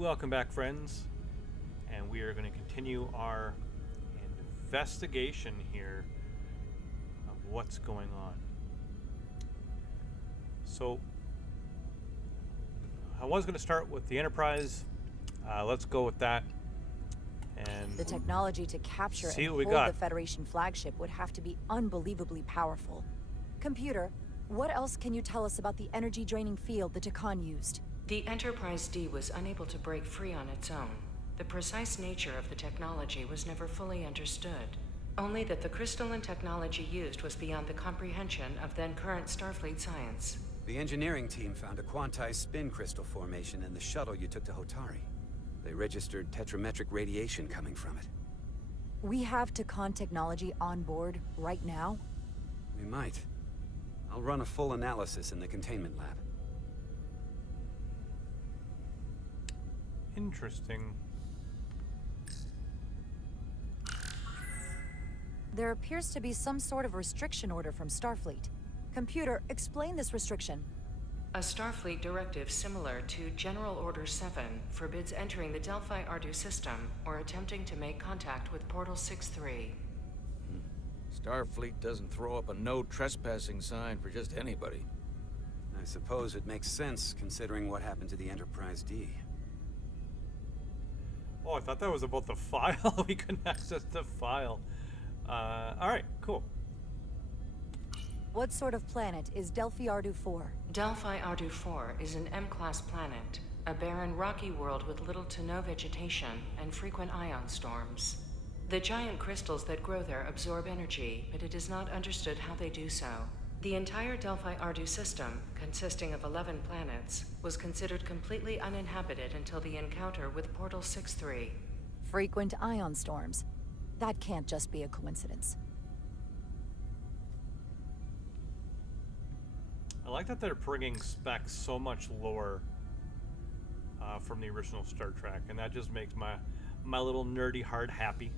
Welcome back, friends, and we are going to continue our investigation here of what's going on. So, I was going to start with the Enterprise. Let's go with that. And the technology to capture see and what we hold got. the Federation flagship would have to be unbelievably powerful. Computer, what else can you tell us about the energy-draining field the Takan used? The Enterprise D was unable to break free on its own. The precise nature of the technology was never fully understood. Only that the crystalline technology used was beyond the comprehension of then-current Starfleet science. The engineering team found a quantized spin crystal formation in the shuttle you took to Hotari. They registered tetrametric radiation coming from it. We have Takan technology on board right now? We might. I'll run a full analysis in the containment lab. Interesting. There appears to be some sort of restriction order from Starfleet. Computer, explain this restriction. A Starfleet directive similar to General Order 7 forbids entering the Delphi Ardu system or attempting to make contact with Portal 6-3. Starfleet doesn't throw up a no trespassing sign for just anybody. I suppose it makes sense considering what happened to the Enterprise D. Oh, I thought that was about the file. We couldn't access the file. Alright, cool. What sort of planet is Delphi Ardu 4? Delphi Ardu 4 is an M-class planet, a barren rocky world with little to no vegetation and frequent ion storms. The giant crystals that grow there absorb energy, but it is not understood how they do so. The entire Delphi Ardu system, consisting of 11 planets, was considered completely uninhabited until the encounter with Portal 6-3. Frequent ion storms. That can't just be a coincidence. I like that they're bringing specs so much lower from the original Star Trek, and that just makes my little nerdy heart happy.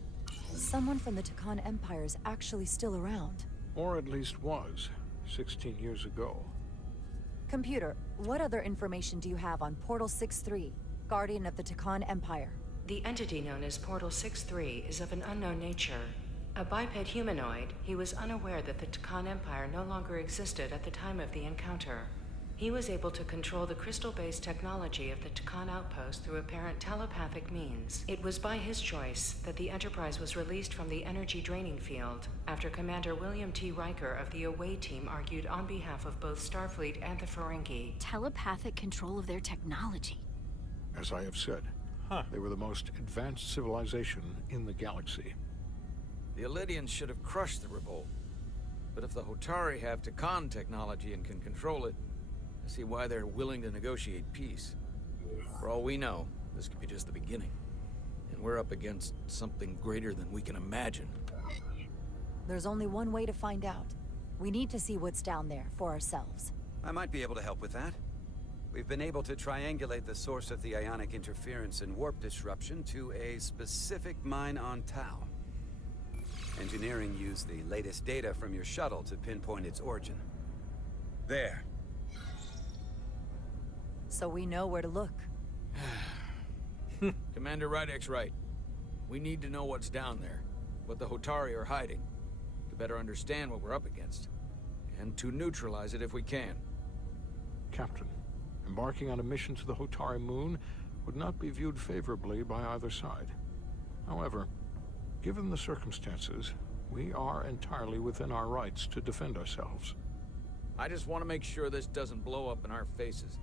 Someone from the Takan Empire is actually still around. Or at least was, 16 years ago. Computer, what other information do you have on Portal 6-3, Guardian of the Takan Empire? The entity known as Portal 6-3 is of an unknown nature. A biped humanoid, he was unaware that the Takan Empire no longer existed at the time of the encounter. He was able to control the crystal-based technology of the Takan outpost through apparent telepathic means. It was by his choice that the Enterprise was released from the energy-draining field after Commander William T. Riker of the Away Team argued on behalf of both Starfleet and the Ferengi. Telepathic control of their technology. As I have said, they were the most advanced civilization in the galaxy. The Elydians should have crushed the revolt. But if the Hotari have Takan technology and can control it, I see why they're willing to negotiate peace. For all we know, this could be just the beginning. And we're up against something greater than we can imagine. There's only one way to find out. We need to see what's down there for ourselves. I might be able to help with that. We've been able to triangulate the source of the ionic interference and warp disruption to a specific mine on Tau. Engineering used the latest data from your shuttle to pinpoint its origin. There. So we know where to look. Commander Rydek's right. We need to know what's down there, what the Hotari are hiding, to better understand what we're up against, and to neutralize it if we can. Captain, embarking on a mission to the Hotari moon would not be viewed favorably by either side. However, given the circumstances, we are entirely within our rights to defend ourselves. I just want to make sure this doesn't blow up in our faces.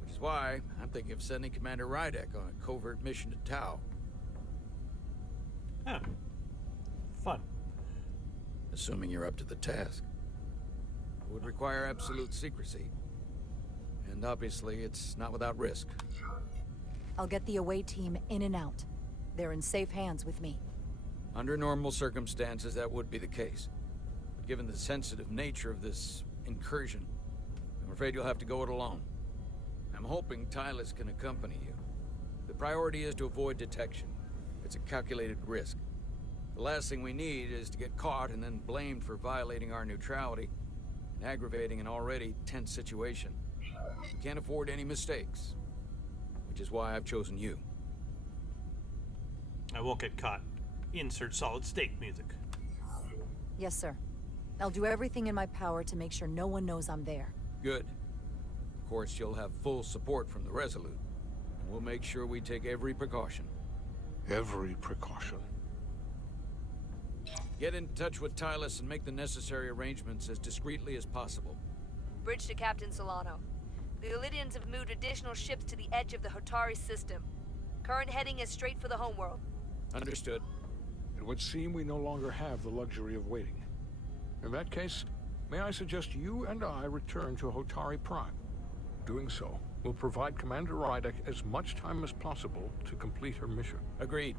Which is why I'm thinking of sending Commander Rydek on a covert mission to Tau. Yeah. Fun. Assuming you're up to the task. It would require absolute secrecy. And obviously, it's not without risk. I'll get the Away Team in and out. They're in safe hands with me. Under normal circumstances, that would be the case. But given the sensitive nature of this incursion, I'm afraid you'll have to go it alone. I'm hoping Tylus can accompany you. The priority is to avoid detection. It's a calculated risk. The last thing we need is to get caught and then blamed for violating our neutrality and aggravating an already tense situation. We can't afford any mistakes. We which is why I've chosen you. I won't get caught. Insert solid state music. Yes, sir. I'll do everything in my power to make sure no one knows I'm there. Good. Of course, you'll have full support from the Resolute. And we'll make sure we take every precaution. Every precaution. Get in touch with Tylus and make the necessary arrangements as discreetly as possible. Bridge to Captain Solano. The Illydians have moved additional ships to the edge of the Hotari system. Current heading is straight for the homeworld. Understood. It would seem we no longer have the luxury of waiting. In that case, may I suggest you and I return to Hotari Prime. Doing so will provide Commander Rydek as much time as possible to complete her mission. Agreed.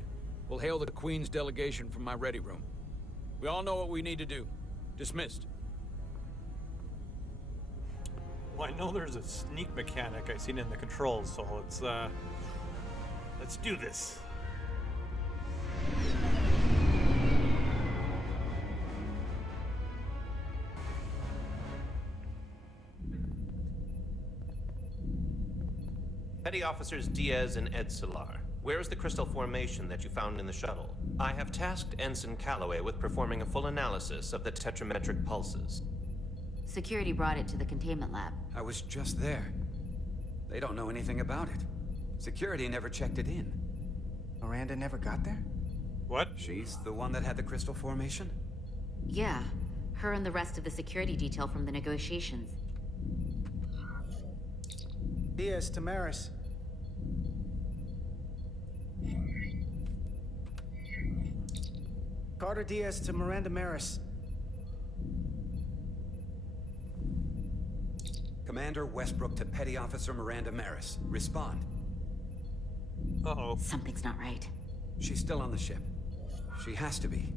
We'll hail the Queen's delegation from my ready room. We all know what we need to do. Dismissed. Well, I know there's a sneak mechanic I seen in the controls, so let's do this. Petty Officers Diaz and Ed Solar, where is the crystal formation that you found in the shuttle? I have tasked Ensign Calloway with performing a full analysis of the tetrametric pulses. Security brought it to the containment lab. I was just there. They don't know anything about it. Security never checked it in. Miranda never got there? What? She's the one that had the crystal formation? Yeah, her and the rest of the security detail from the negotiations. Diaz, Tamaris. Carter Diaz to Miranda Maris. Commander Westbrook to Petty Officer Miranda Maris. Respond. Uh-oh. Something's not right. She's still on the ship. She has to be.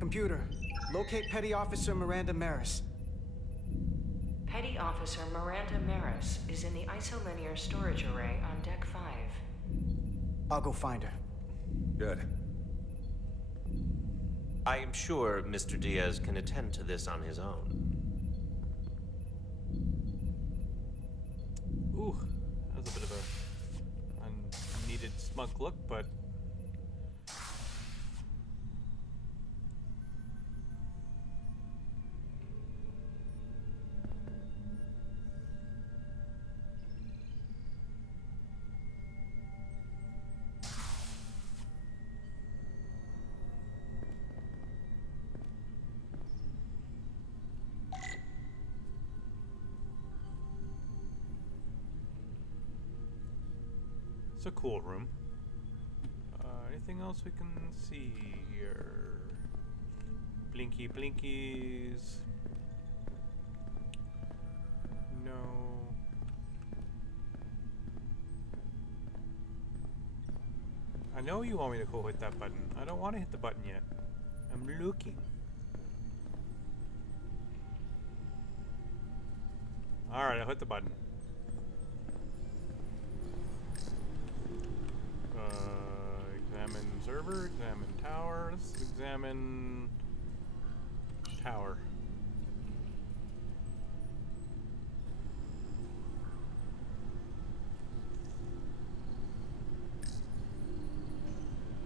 Computer, locate Petty Officer Miranda Maris. Petty Officer Miranda Maris is in the isolinear storage array on Deck 5. I'll go find her. Good. I am sure Mr. Diaz can attend to this on his own. Ooh, that was a bit of a unneeded smug look, but it's a cool room. Anything else we can see here? Blinky blinkies. No. I know you want me to go hit that button. I don't want to hit the button yet. I'm looking. Alright, I'll hit the button. Examine server, examine tower. Let's examine tower.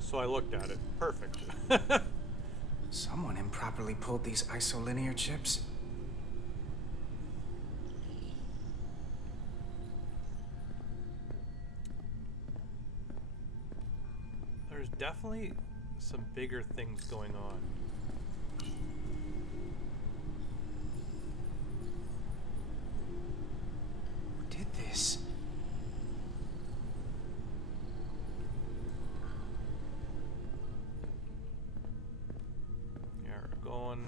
So I looked at it. Perfect. Someone improperly pulled these isolinear chips. There's definitely some bigger things going on. Who did this? Yeah, we're going.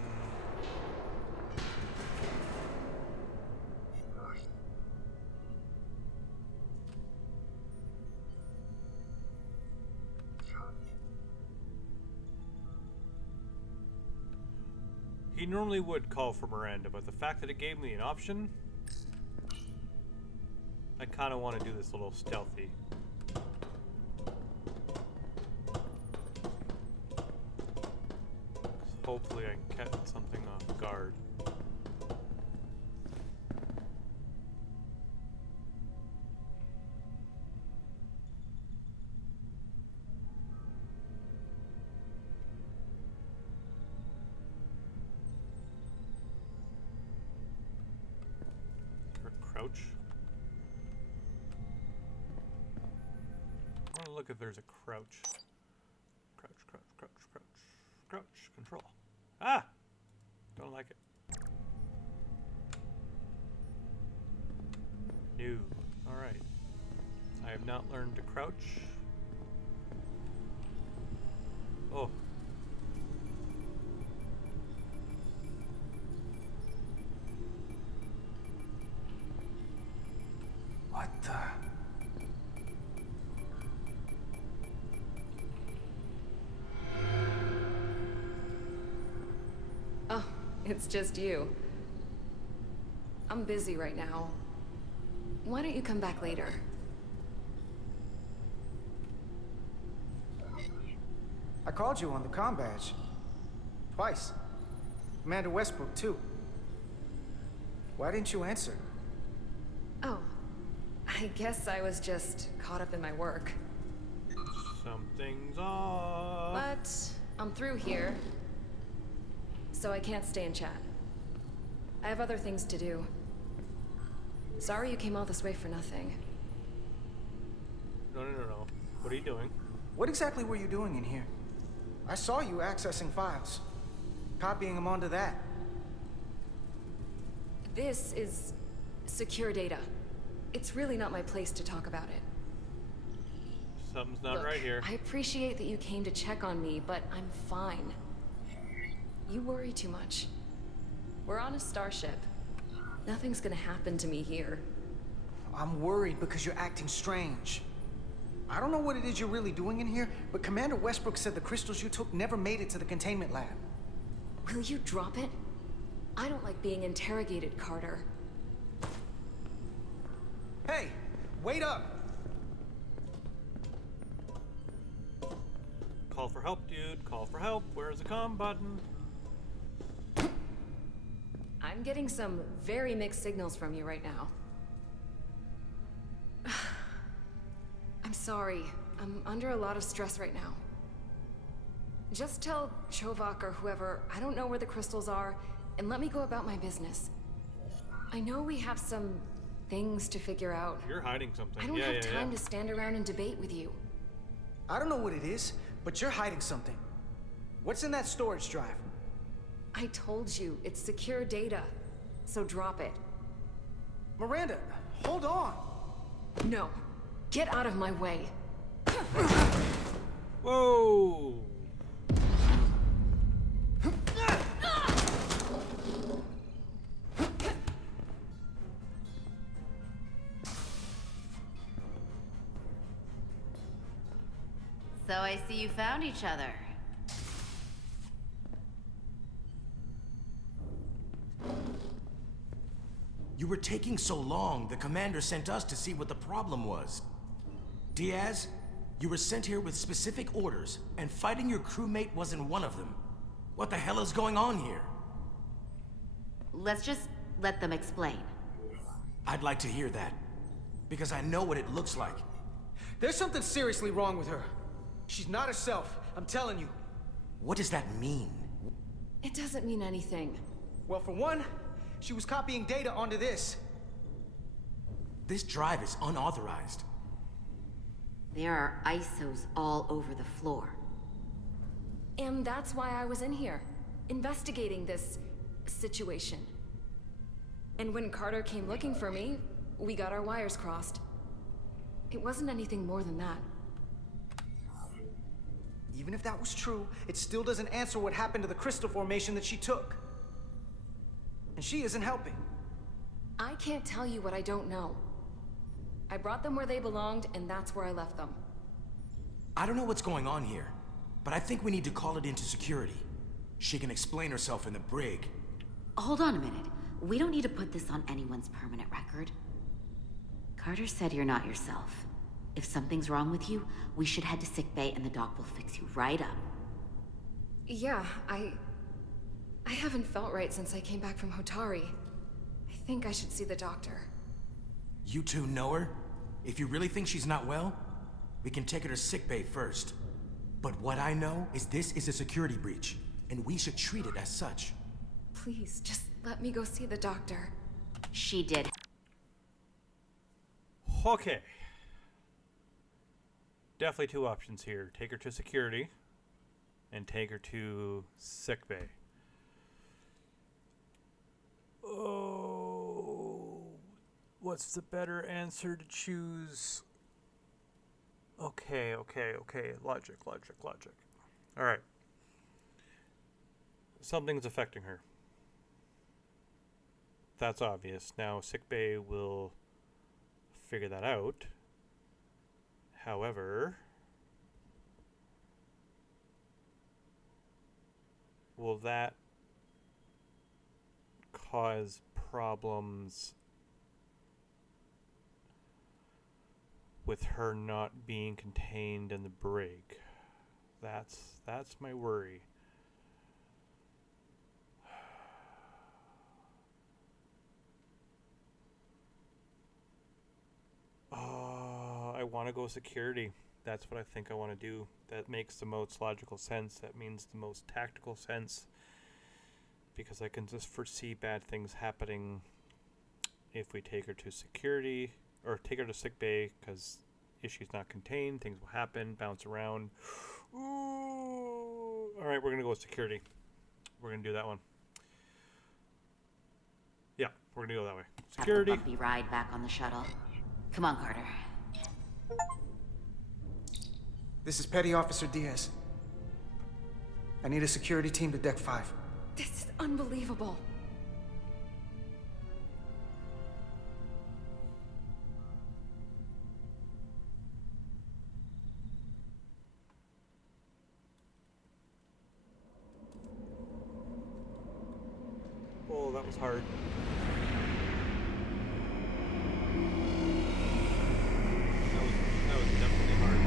He normally would call for Miranda, but the fact that it gave me an option, I kind of want to do this a little stealthy. So hopefully I can catch something off guard. crouch. I want to look if there's a crouch. Crouch, crouch, crouch, crouch, crouch. Control. Ah! Don't like it. No. Alright. I have not learned to crouch. Oh. What the? Oh, it's just you. I'm busy right now. Why don't you come back later? I called you on the comm badge. Twice. Commander Westbrook, too. Why didn't you answer? Oh, I guess I was just caught up in my work. Something's off. But I'm through here, so I can't stay and chat. I have other things to do. Sorry you came all this way for nothing. No. What are you doing? What exactly were you doing in here? I saw you accessing files. Copying them onto that. This is secure data. It's really not my place to talk about it. Something's not Look, right here. I appreciate that you came to check on me, but I'm fine. You worry too much. We're on a starship. Nothing's gonna happen to me here. I'm worried because you're acting strange. I don't know what it is you're really doing in here, but Commander Westbrook said the crystals you took never made it to the containment lab. Will you drop it? I don't like being interrogated, Carter. Hey, wait up! Call for help, dude. Call for help. Where's the comm button? I'm getting some very mixed signals from you right now. I'm sorry. I'm under a lot of stress right now. Just tell Chovak or whoever I don't know where the crystals are, and let me go about my business. I know we have some things to figure out. You're hiding something. I don't have time to stand around and debate with you. I don't know what it is, but you're hiding something. What's in that storage drive? I told you, it's secure data. So drop it. Miranda, hold on! No. Get out of my way. Whoa! So I see you found each other. You were taking so long, the commander sent us to see what the problem was. Diaz, you were sent here with specific orders, and fighting your crewmate wasn't one of them. What the hell is going on here? Let's just let them explain. I'd like to hear that, because I know what it looks like. There's something seriously wrong with her. She's not herself, I'm telling you. What does that mean? It doesn't mean anything. Well, for one, she was copying data onto this. This drive is unauthorized. There are ISOs all over the floor. And that's why I was in here, investigating this situation. And when Carter came looking for me, we got our wires crossed. It wasn't anything more than that. Even if that was true, it still doesn't answer what happened to the crystal formation that she took. And she isn't helping. I can't tell you what I don't know. I brought them where they belonged, and that's where I left them. I don't know what's going on here, but I think we need to call it into security. She can explain herself in the brig. Hold on a minute. We don't need to put this on anyone's permanent record. Carter said you're not yourself. If something's wrong with you, we should head to sickbay and the doc will fix you right up. Yeah, I haven't felt right since I came back from Hotari. I think I should see the doctor. You two know her? If you really think she's not well, we can take her to sickbay first. But what I know is this is a security breach, and we should treat it as such. Please, just let me go see the doctor. She did. Okay. Definitely two options here. Take her to security and take her to sickbay. Oh, what's the better answer to choose? Okay. Logic. All right. Something's affecting her. That's obvious. Now, sickbay will figure that out. However, will that cause problems with her not being contained in the brig? That's my worry. I want to go security. That's what I think I want to do. That makes the most logical sense. That means the most tactical sense. Because I can just foresee bad things happening if we take her to security, or take her to sickbay, because if she's not contained, things will happen, bounce around. Ooh. All right, we're going to go with security. We're going to do that one. Yeah, we're going to go that way. Security. Have a bumpy ride back on the shuttle. Come on, Carter. This is Petty Officer Diaz. I need a security team to Deck 5. This is unbelievable. Oh, that was hard. That was definitely hard.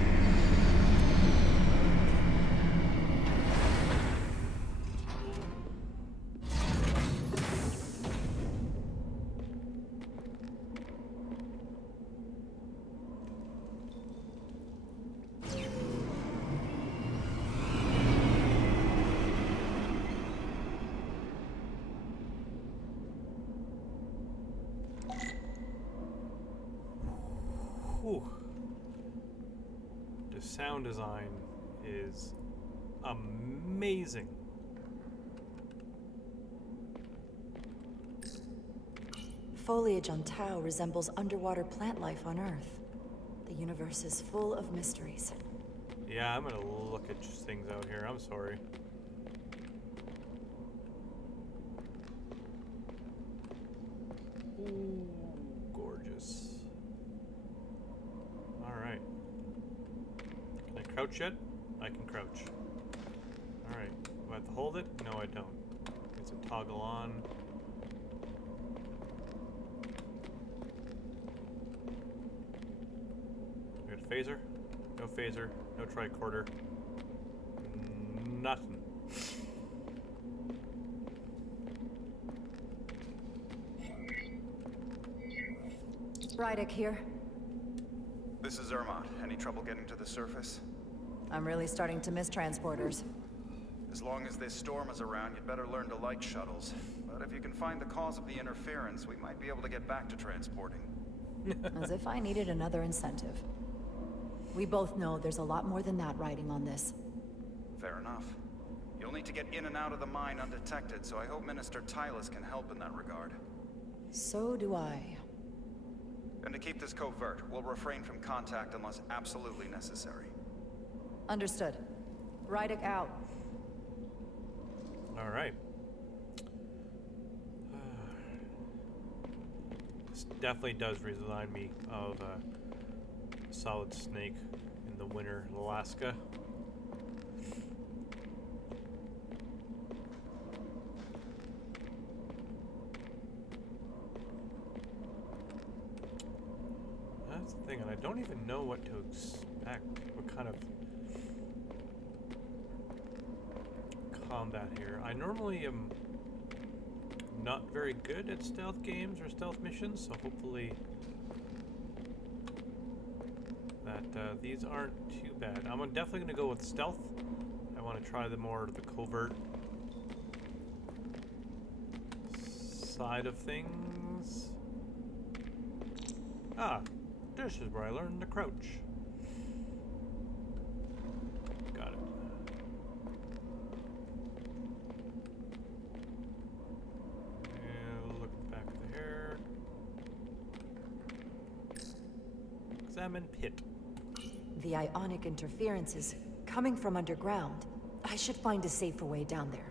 Whew. The sound design is amazing. Foliage on Tau resembles underwater plant life on Earth. The universe is full of mysteries. Yeah, I'm gonna look at things out here. I'm sorry. Ooh, gorgeous. Alright. Can I crouch yet? I can crouch. Alright. Do I have to hold it? No, I don't. Is it toggle on? We got a phaser? No phaser. No tricorder. Nothing. Rydek here. This is Ermont. Any trouble getting to the surface? I'm really starting to miss transporters. As long as this storm is around, you'd better learn to like shuttles. But if you can find the cause of the interference, we might be able to get back to transporting. As if I needed another incentive. We both know there's a lot more than that riding on this. Fair enough. You'll need to get in and out of the mine undetected, so I hope Minister Tylus can help in that regard. So do I. And to keep this covert, we'll refrain from contact unless absolutely necessary. Understood. Rydek out. Alright. This definitely does remind me of Solid Snake in the winter in Alaska. That's the thing, and I don't even know what to expect. What kind of combat here. I normally am not very good at stealth games or stealth missions, so hopefully that these aren't too bad. I'm definitely going to go with stealth. I want to try the covert side of things. Ah, This is where I learned to crouch. Got it. And look at the back of the hair. Examine pit. The ionic interference is coming from underground. I should find a safer way down there.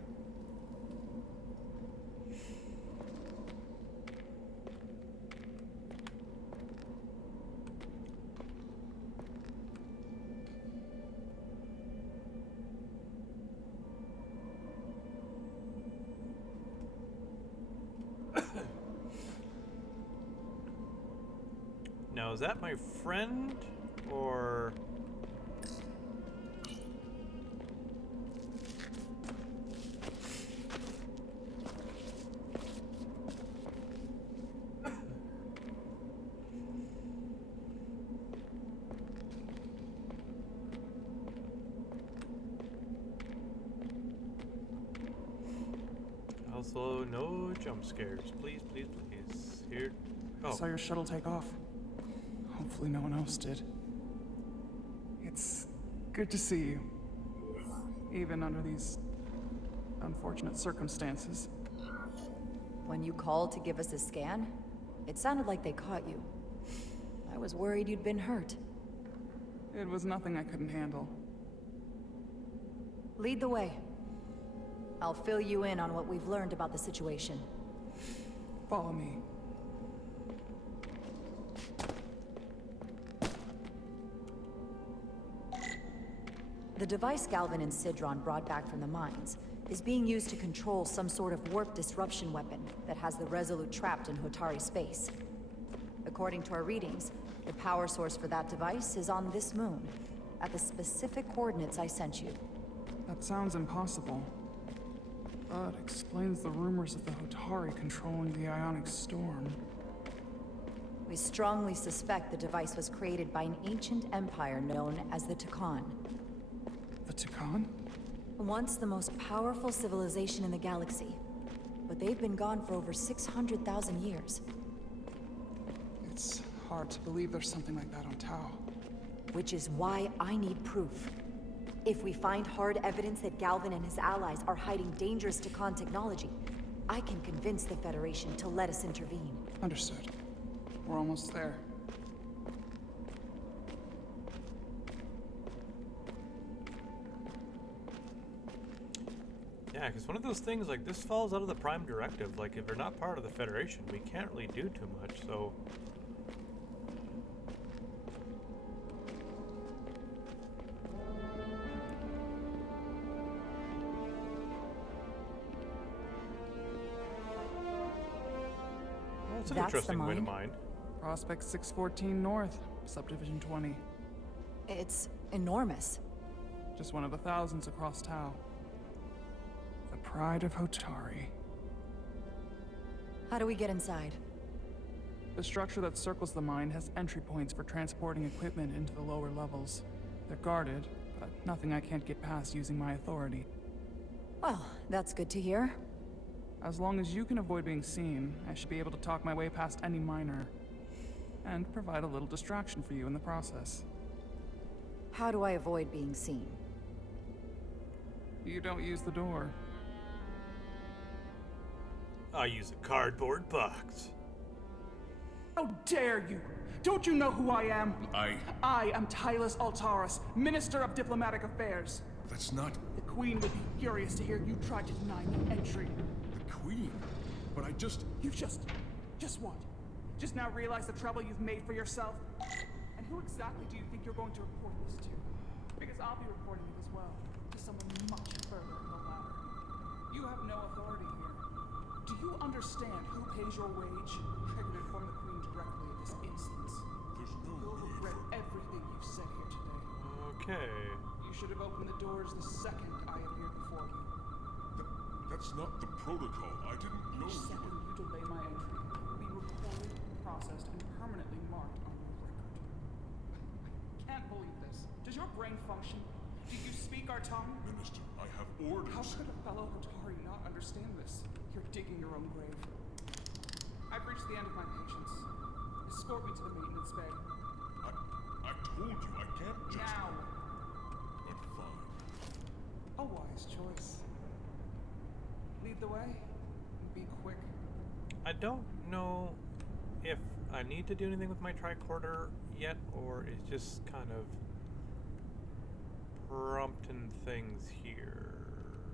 Now, is that my friend, or... Also, no jump scares. Please, please, please. Here. I saw your shuttle take off. Hopefully no one else did. It's good to see you. Even under these unfortunate circumstances. When you called to give us a scan, it sounded like they caught you. I was worried you'd been hurt. It was nothing I couldn't handle. Lead the way. I'll fill you in on what we've learned about the situation. Follow me. The device Galvin and Sidron brought back from the mines is being used to control some sort of warp disruption weapon that has the Resolute trapped in Hotari space. According to our readings, the power source for that device is on this moon, at the specific coordinates I sent you. That sounds impossible. But explains the rumors of the Hotari controlling the ionic storm. We strongly suspect the device was created by an ancient empire known as the Takan. The Takan? Once the most powerful civilization in the galaxy, but they've been gone for over 600,000 years. It's hard to believe there's something like that on Tau. Which is why I need proof. If we find hard evidence that Galvin and his allies are hiding dangerous Takan technology, I can convince the Federation to let us intervene. Understood. We're almost there. Yeah, because one of those things, like, this falls out of the Prime Directive. Like, if they're not part of the Federation, we can't really do too much, so... Well, that's an interesting way to mine. Prospect 614 North, Subdivision 20. It's enormous. Just one of the thousands across Tau. The pride of Hotari. How do we get inside? The structure that circles the mine has entry points for transporting equipment into the lower levels. They're guarded, but nothing I can't get past using my authority. Well, that's good to hear. As long as you can avoid being seen, I should be able to talk my way past any miner. And provide a little distraction for you in the process. How do I avoid being seen? You don't use the door. I use a cardboard box. How dare you! Don't you know who I am? I am Tylus Altaris, Minister of Diplomatic Affairs. That's not... The Queen would be furious to hear you tried to deny me entry. The Queen? But I just... You just what? Just now realize the trouble you've made for yourself? And who exactly do you think you're going to report this to? Because I'll be reporting it as well, to someone much further in the ladder. You have no authority here. Do you understand who pays your wage? I can inform the Queen directly of this instance. There's no You'll regret everything you've said here today. Okay. You should have opened the doors the second I appeared before you. That's not the protocol. I didn't know... Each second you delay my entry will be recorded, processed, and permanently marked on your record. I can't believe this. Does your brain function? Do you speak our tongue? Minister, I have orders. How could a fellow Hotari not understand this? You're digging your own grave. I've reached the end of my patience. Escort me to the maintenance bay. the way? And be quick. I don't know if I need to do anything with my tricorder yet, or it's just kind of prompting things here.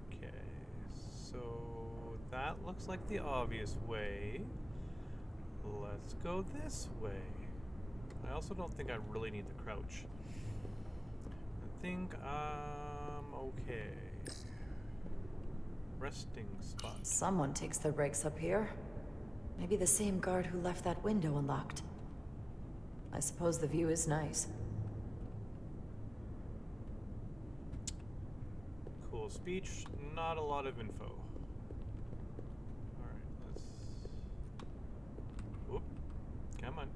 Okay, so that looks like the obvious way. Let's go this way. I also don't think I really need the crouch. I think I'm okay. Resting spot. Someone takes their breaks up here. Maybe the same guard who left that window unlocked. I suppose the view is nice. Cool speech, not a lot of info. Alright, let's... Whoop. Come on.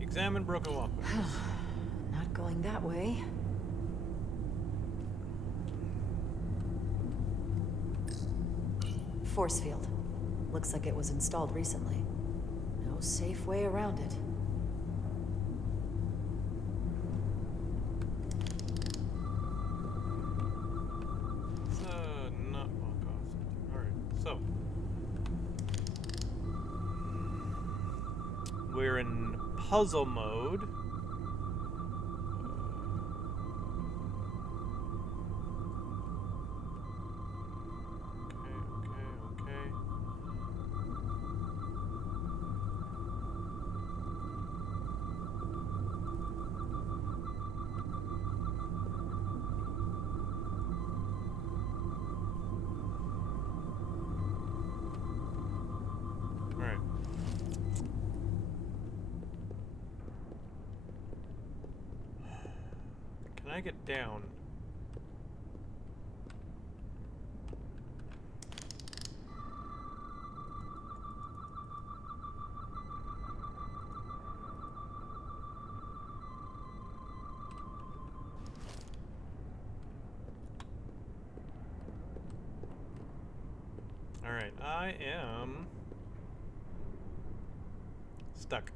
Examine broken walkways. Not going that way. Force field. Looks like it was installed recently. No safe way around it. Not walk off something. Alright, so. We're in puzzle mode. Okay. Alright. Can I get down? All right, I am stuck.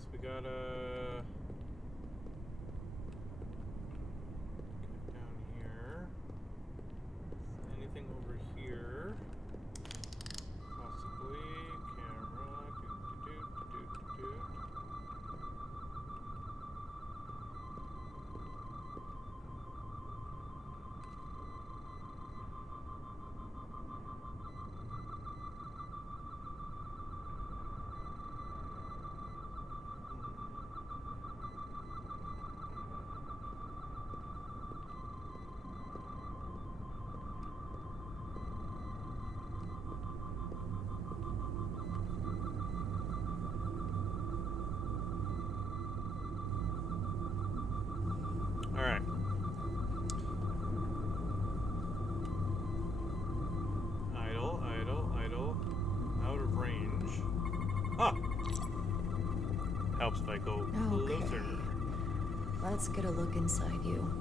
So we gotta get down here. Anything over here? Possibly. Camera. Do. All right. Idle. Out of range. Ah! Helps if I go closer. Let's get a look inside you.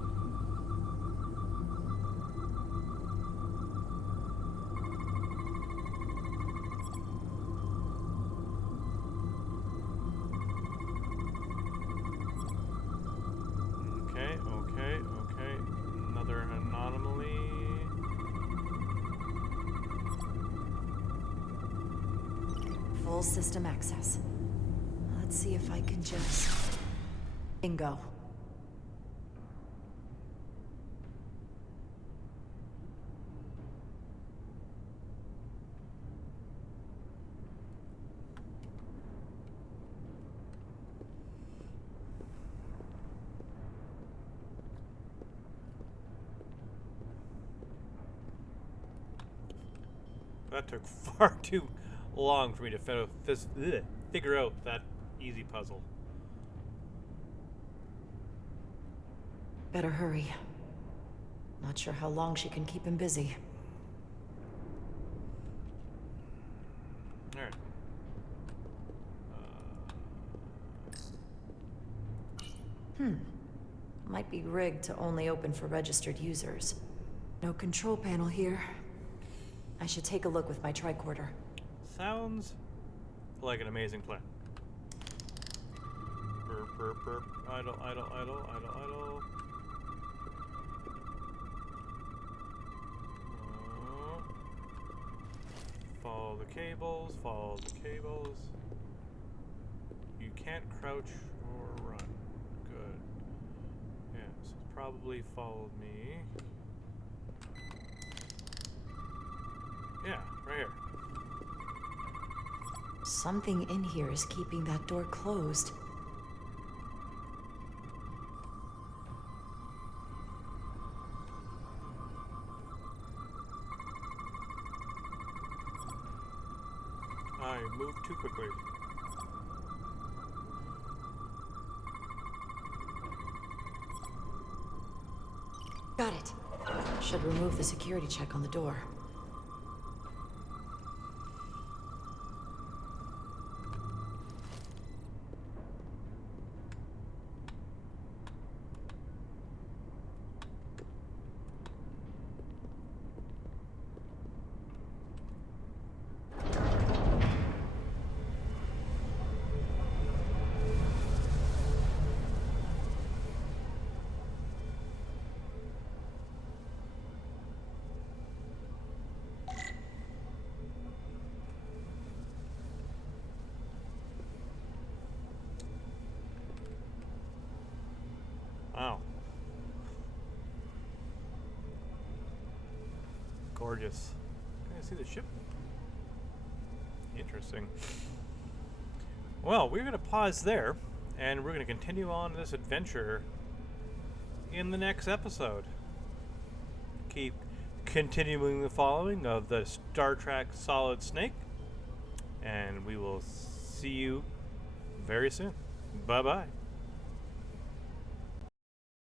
Okay. Another anomaly. Full system access. Let's see if I can just... Bingo. That took far too long for me to figure out that easy puzzle. Better hurry. Not sure how long she can keep him busy. Alright. Might be rigged to only open for registered users. No control panel here. I should take a look with my tricorder. Sounds like an amazing plan. Burp, burp, burp. Idle, idle, idle, idle, idle. Follow the cables, follow the cables. You can't crouch or run. Good. Yeah, so it's probably followed me. Yeah, right here. Something in here is keeping that door closed. I moved too quickly. Got it. Should remove the security check on the door. Wow. Gorgeous. Can I see the ship? Interesting. Well, we're going to pause there, and we're going to continue on this adventure in the next episode. Keep continuing the following of the Star Trek Solid Snake, and we will see you very soon. Bye-bye.